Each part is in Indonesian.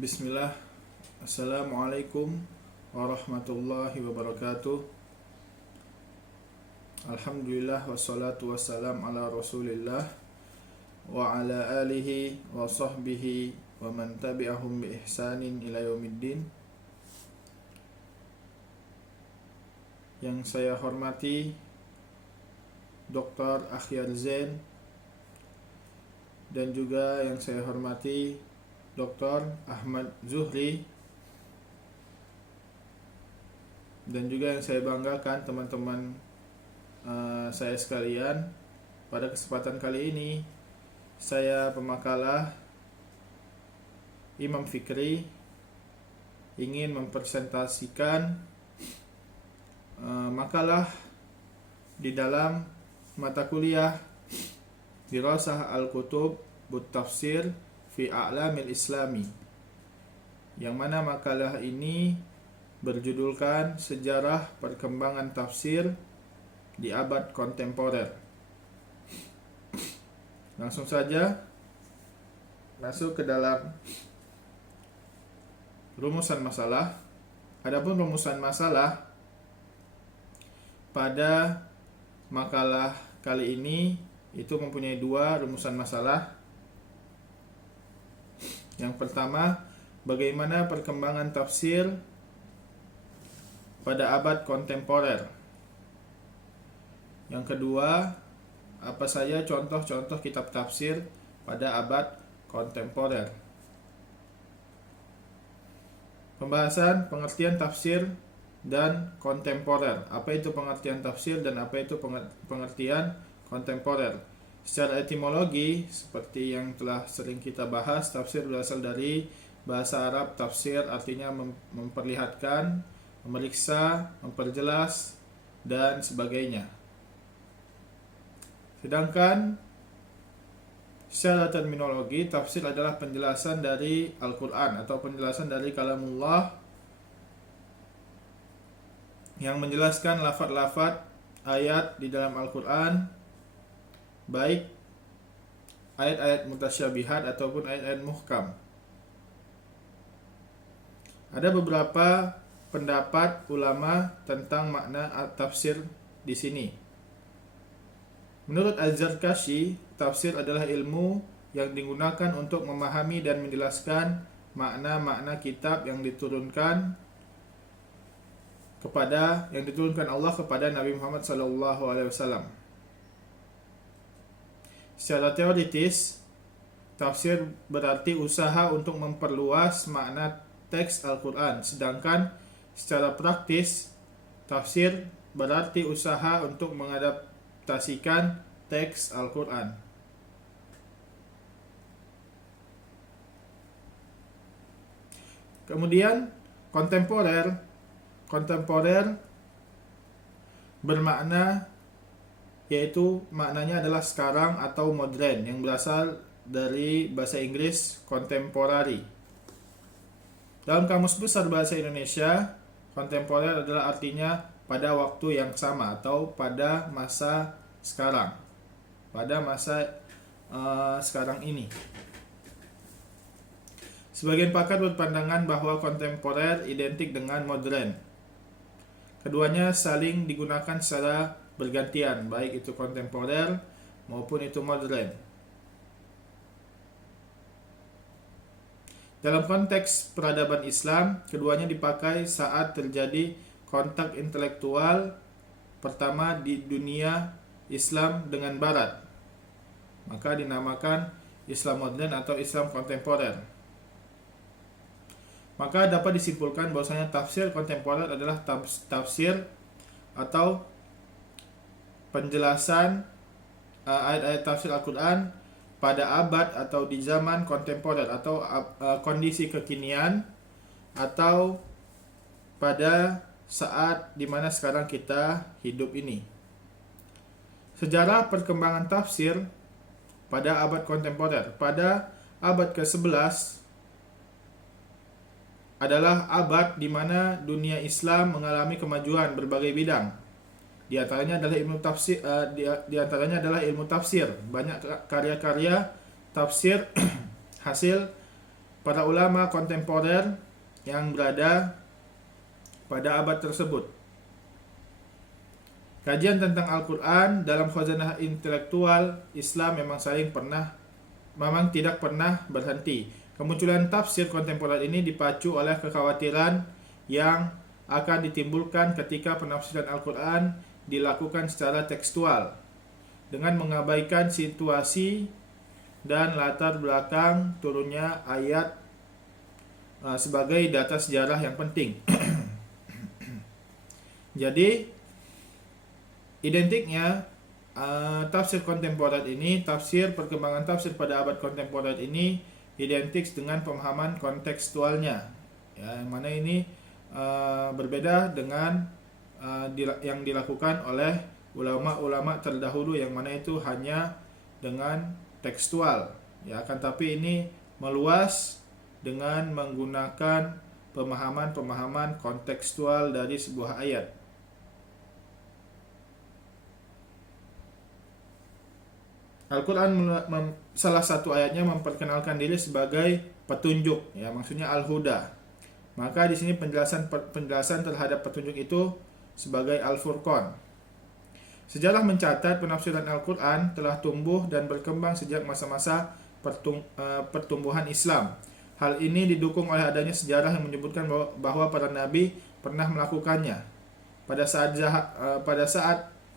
Bismillah. Assalamualaikum warahmatullahi wabarakatuh. Alhamdulillah wassalatu wassalam ala rasulillah wa ala alihi wa sahbihi wa man tabi'ahum bi ihsanin ila yaumiddin. Yang saya hormati Dr. Akhyar Zain, dan juga yang saya hormati Dr. Ahmad Zuhri, dan juga yang saya banggakan teman-teman saya sekalian. Pada kesempatan kali ini saya pemakalah Imam Fikri ingin mempresentasikan makalah di dalam mata kuliah Dirasah Al-Kutub Tafsir fi A'lamil Islami, yang mana makalah ini berjudulkan Sejarah Perkembangan Tafsir di Abad Kontemporer. Langsung saja masuk ke dalam rumusan masalah. Adapun rumusan masalah pada makalah kali ini itu mempunyai dua rumusan masalah. Yang pertama, bagaimana perkembangan tafsir pada abad kontemporer. Yang kedua, apa saja contoh-contoh kitab tafsir pada abad kontemporer. Pembahasan pengertian tafsir dan kontemporer. Apa itu pengertian tafsir dan apa itu pengertian kontemporer? Secara etimologi, seperti yang telah sering kita bahas, tafsir berasal dari bahasa Arab tafsir, artinya memperlihatkan, memeriksa, memperjelas, dan sebagainya. Sedangkan secara terminologi, tafsir adalah penjelasan dari Al-Quran atau penjelasan dari kalamullah yang menjelaskan lafaz-lafaz ayat di dalam Al-Quran, baik ayat-ayat mutasyabihat ataupun ayat-ayat muhkam. Ada beberapa pendapat ulama tentang makna tafsir di sini. Menurut Az-Zarkashi, tafsir adalah ilmu yang digunakan untuk memahami dan menjelaskan makna-makna kitab yang diturunkan Allah kepada Nabi Muhammad SAW. Secara teoritis, tafsir berarti usaha untuk memperluas makna teks Al-Quran. Sedangkan secara praktis, tafsir berarti usaha untuk mengadaptasikan teks Al-Quran. Kemudian kontemporer bermakna, yaitu maknanya adalah sekarang atau modern, yang berasal dari bahasa Inggris contemporary. Dalam Kamus Besar Bahasa Indonesia, kontemporer adalah artinya pada waktu yang sama atau pada masa sekarang, pada masa sekarang ini. Sebagian pakar berpandangan bahwa kontemporer identik dengan modern. Keduanya saling digunakan secara bergantian, baik itu kontemporer maupun itu modern. Dalam konteks peradaban Islam, keduanya dipakai saat terjadi kontak intelektual pertama di dunia Islam dengan Barat. Maka dinamakan Islam modern atau Islam kontemporer. Maka dapat disimpulkan bahwasanya tafsir kontemporer adalah tafsir atau penjelasan ayat-ayat tafsir Al-Quran pada abad atau di zaman kontemporer atau kondisi kekinian, atau pada saat dimana sekarang kita hidup ini. Sejarah perkembangan tafsir pada abad kontemporer. Pada abad ke-11 adalah abad di mana dunia Islam mengalami kemajuan berbagai bidang. Di antaranya adalah ilmu tafsir. Banyak karya-karya tafsir hasil para ulama kontemporer yang berada pada abad tersebut. Kajian tentang Al-Quran dalam khazanah intelektual Islam memang tidak pernah berhenti. Kemunculan tafsir kontemporer ini dipacu oleh kekhawatiran yang akan ditimbulkan ketika penafsiran Al-Quran dilakukan secara tekstual dengan mengabaikan situasi dan latar belakang turunnya ayat sebagai data sejarah yang penting. Jadi identiknya tafsir kontemporer ini, perkembangan tafsir pada abad kontemporer ini identik dengan pemahaman kontekstualnya, ya, yang mana ini berbeda dengan yang dilakukan oleh ulama-ulama terdahulu, yang mana itu hanya dengan tekstual, ya, akan tapi ini meluas dengan menggunakan pemahaman-pemahaman kontekstual dari sebuah ayat. Al-Quran salah satu ayatnya memperkenalkan diri sebagai petunjuk, ya, maksudnya al-huda. Maka di sini penjelasan terhadap petunjuk itu sebagai al-furqan. Sejarah mencatat penafsiran Al-Quran telah tumbuh dan berkembang sejak masa-masa pertumbuhan Islam. Hal ini didukung oleh adanya sejarah yang menyebutkan bahwa para nabi pernah melakukannya. Pada saat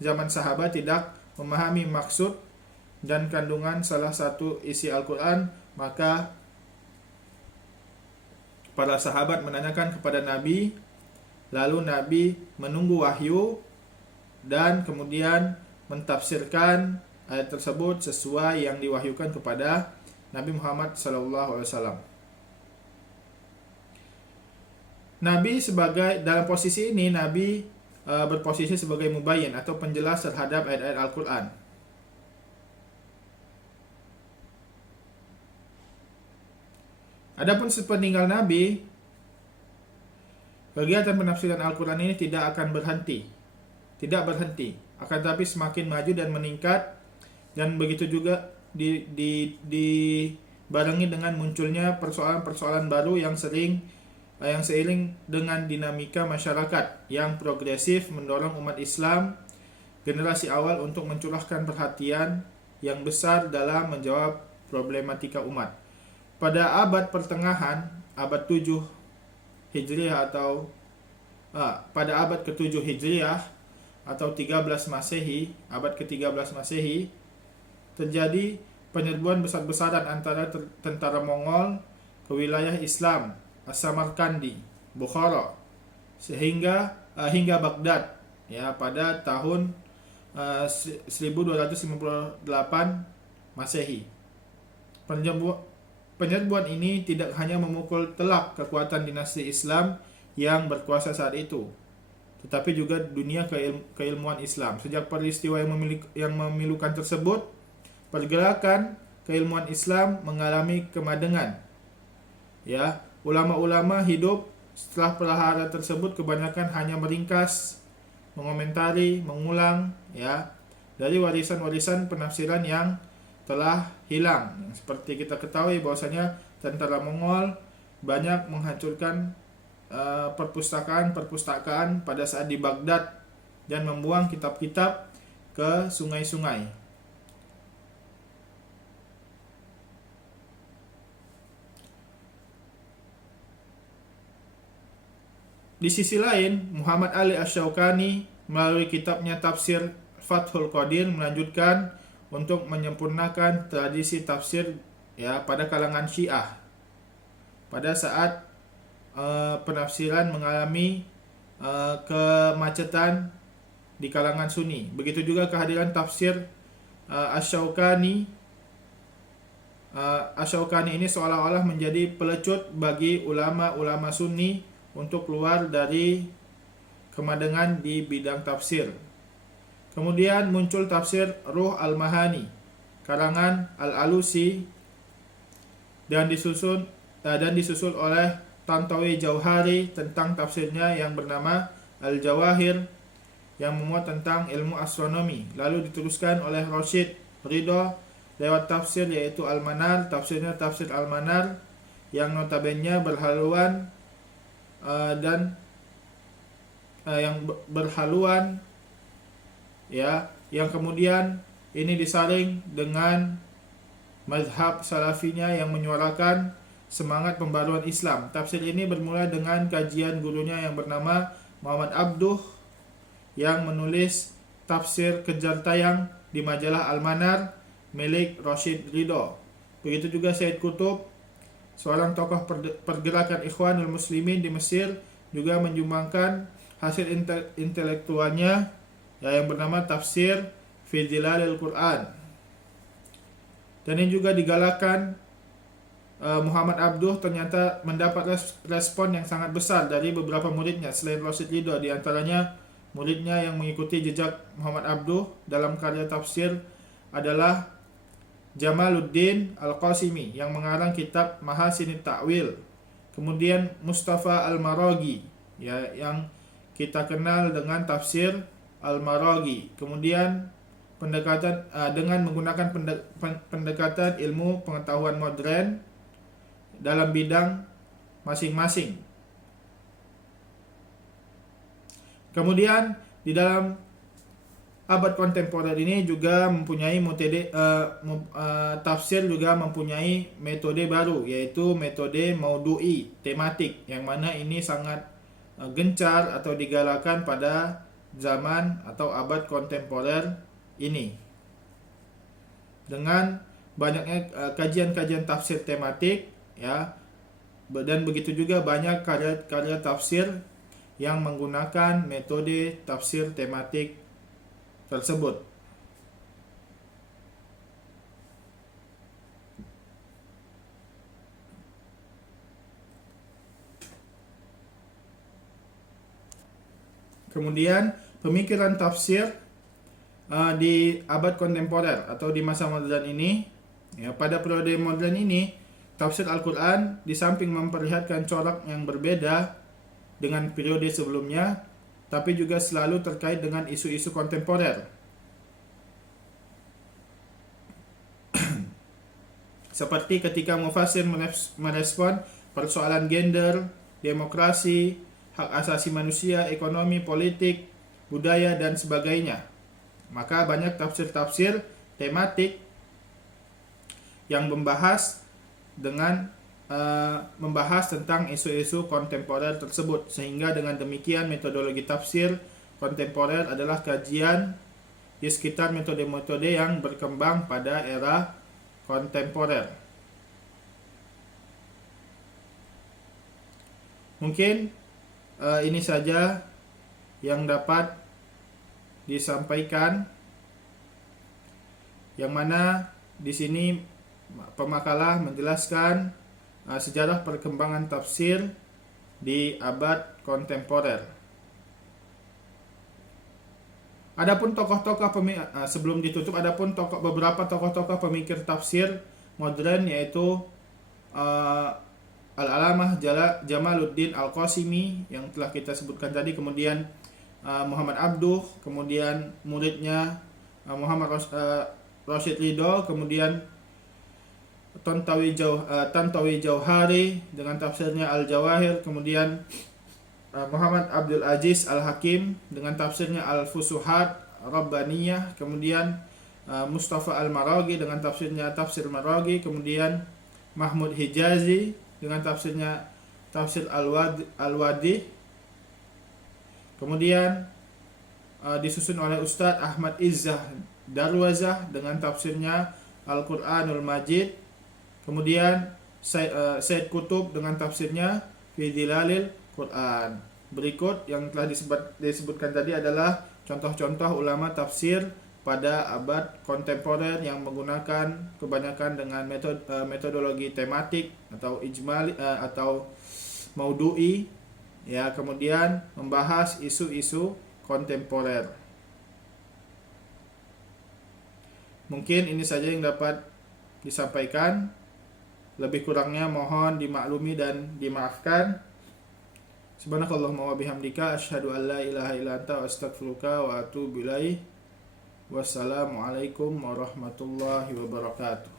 zaman sahabat tidak memahami maksud dan kandungan salah satu isi Al-Quran, maka para sahabat menanyakan kepada Nabi, lalu Nabi menunggu wahyu dan kemudian mentafsirkan ayat tersebut sesuai yang diwahyukan kepada Nabi Muhammad SAW. Dalam posisi ini Nabi berposisi sebagai mubayyin atau penjelas terhadap ayat-ayat Al-Quran. Adapun sepeninggal Nabi, kegiatan penafsiran Al-Quran ini tidak berhenti, akan tetapi semakin maju dan meningkat, dan begitu juga dibarengi dengan munculnya persoalan-persoalan baru yang seiring dengan dinamika masyarakat yang progresif mendorong umat Islam generasi awal untuk mencurahkan perhatian yang besar dalam menjawab problematika umat. Pada abad pertengahan, abad 7 Hijriah pada abad ke-7 Hijriah atau 13 Masehi, abad ke-13 Masehi, terjadi penyerbuan besar-besaran antara tentara Mongol ke wilayah Islam, Samarkandi, Bukhara, hingga Baghdad, ya, pada tahun 1258 Masehi. Penyerbuan ini tidak hanya memukul telak kekuatan dinasti Islam yang berkuasa saat itu, tetapi juga dunia keilmuan Islam. Sejak peristiwa yang memilukan tersebut, pergerakan keilmuan Islam mengalami kemadengan. Ya, ulama-ulama hidup setelah perahara tersebut kebanyakan hanya meringkas, mengomentari, mengulang, ya, dari warisan-warisan penafsiran yang telah hilang. Seperti kita ketahui bahwasanya tentara Mongol banyak menghancurkan perpustakaan pada saat di Baghdad dan membuang kitab-kitab ke sungai-sungai. Di sisi lain, Muhammad Ali Asy-Syaukani melalui kitabnya Tafsir Fathul Qadir melanjutkan untuk menyempurnakan tradisi tafsir, ya, pada kalangan Syiah pada saat penafsiran mengalami kemacetan di kalangan Sunni. Begitu juga kehadiran tafsir Asy-Syaukani ini seolah-olah menjadi pelecut bagi ulama-ulama Sunni untuk keluar dari kemadengan di bidang tafsir. Kemudian muncul tafsir Ruh Al-Mahani karangan Al-Alusi dan disusul oleh Tantawi Jauhari tentang tafsirnya yang bernama Al-Jawahir yang memuat tentang ilmu astronomi. Lalu diteruskan oleh Rashid Ridho lewat tafsir yaitu Al-Manar, tafsirnya Tafsir Al-Manar yang notabene berhaluan dan yang berhaluan, ya, yang kemudian ini disaring dengan mazhab salafinya yang menyuarakan semangat pembaruan Islam. Tafsir ini bermula dengan kajian gurunya yang bernama Muhammad Abduh yang menulis tafsir kejar tayang di majalah Al-Manar milik Rashid Ridho. Begitu juga Said Qutb, seorang tokoh pergerakan Ikhwanul Muslimin di Mesir, juga menyumbangkan hasil intelektualnya yang bernama Tafsir Fi Dhilalil Quran. Dan ini juga digalakan Muhammad Abduh ternyata mendapat respon yang sangat besar dari beberapa muridnya selain Rashid Ridho. Di antaranya muridnya yang mengikuti jejak Muhammad Abduh dalam karya tafsir adalah Jamaluddin Al-Qasimi yang mengarang kitab Mahasinit Ta'wil. Kemudian Mustafa Al-Maraghi, ya, yang kita kenal dengan tafsir Al-Maraghi. Kemudian pendekatan dengan menggunakan pendekatan ilmu pengetahuan modern dalam bidang masing-masing. Kemudian di dalam abad kontemporer ini juga mempunyai tafsir juga mempunyai metode baru, yaitu metode maudu'i, tematik, yang mana ini sangat gencar atau digalakan pada zaman atau abad kontemporer ini. Dengan banyaknya kajian-kajian tafsir tematik, ya, dan begitu juga banyak karya-karya tafsir yang menggunakan metode tafsir tematik tersebut. Kemudian pemikiran tafsir di abad kontemporer atau di masa modern ini, ya, pada periode modern ini tafsir Al-Quran di samping memperlihatkan corak yang berbeda dengan periode sebelumnya, tapi juga selalu terkait dengan isu-isu kontemporer. Seperti ketika mufassir merespon persoalan gender, demokrasi, hak asasi manusia, ekonomi, politik, budaya, dan sebagainya. Maka banyak tafsir-tafsir tematik yang membahas tentang isu-isu kontemporer tersebut, sehingga dengan demikian metodologi tafsir kontemporer adalah kajian di sekitar metode-metode yang berkembang pada era kontemporer. Mungkin ini saja yang dapat disampaikan, yang mana di sini pemakalah menjelaskan sejarah perkembangan tafsir di abad kontemporer. Adapun sebelum ditutup, adapun beberapa tokoh-tokoh pemikir tafsir modern, yaitu Al-Alamah Jamaluddin Al-Qasimi yang telah kita sebutkan tadi, kemudian Muhammad Abduh, kemudian muridnya Muhammad Rashid Ridho, kemudian Tantawi Jauhari dengan tafsirnya Al-Jawahir, kemudian Muhammad Abdul Aziz Al-Hakim dengan tafsirnya Al-Fusuhat Rabbaniyah, kemudian Mustafa Al-Maraghi dengan tafsirnya Tafsir Maraghi, kemudian Mahmud Hijazi dengan tafsirnya Tafsir Al-Wadi, kemudian disusun oleh Ustadz Ahmad Izzah Darwazah dengan tafsirnya Al-Quranul Majid, kemudian Said Qutb dengan tafsirnya Fi Dhilalil Quran. Berikut yang telah disebutkan tadi adalah contoh-contoh ulama tafsir pada abad kontemporer yang menggunakan kebanyakan dengan metodologi tematik atau ijmali atau maudu'i, ya, kemudian membahas isu-isu kontemporer. Mungkin ini saja yang dapat disampaikan. Lebih kurangnya mohon dimaklumi dan dimaafkan. Subhanakallahumma wa bihamdika asyhadu an la ilaha illa anta astaghfiruka wa atubu ilaik. Wassalamualaikum warahmatullahi wabarakatuh.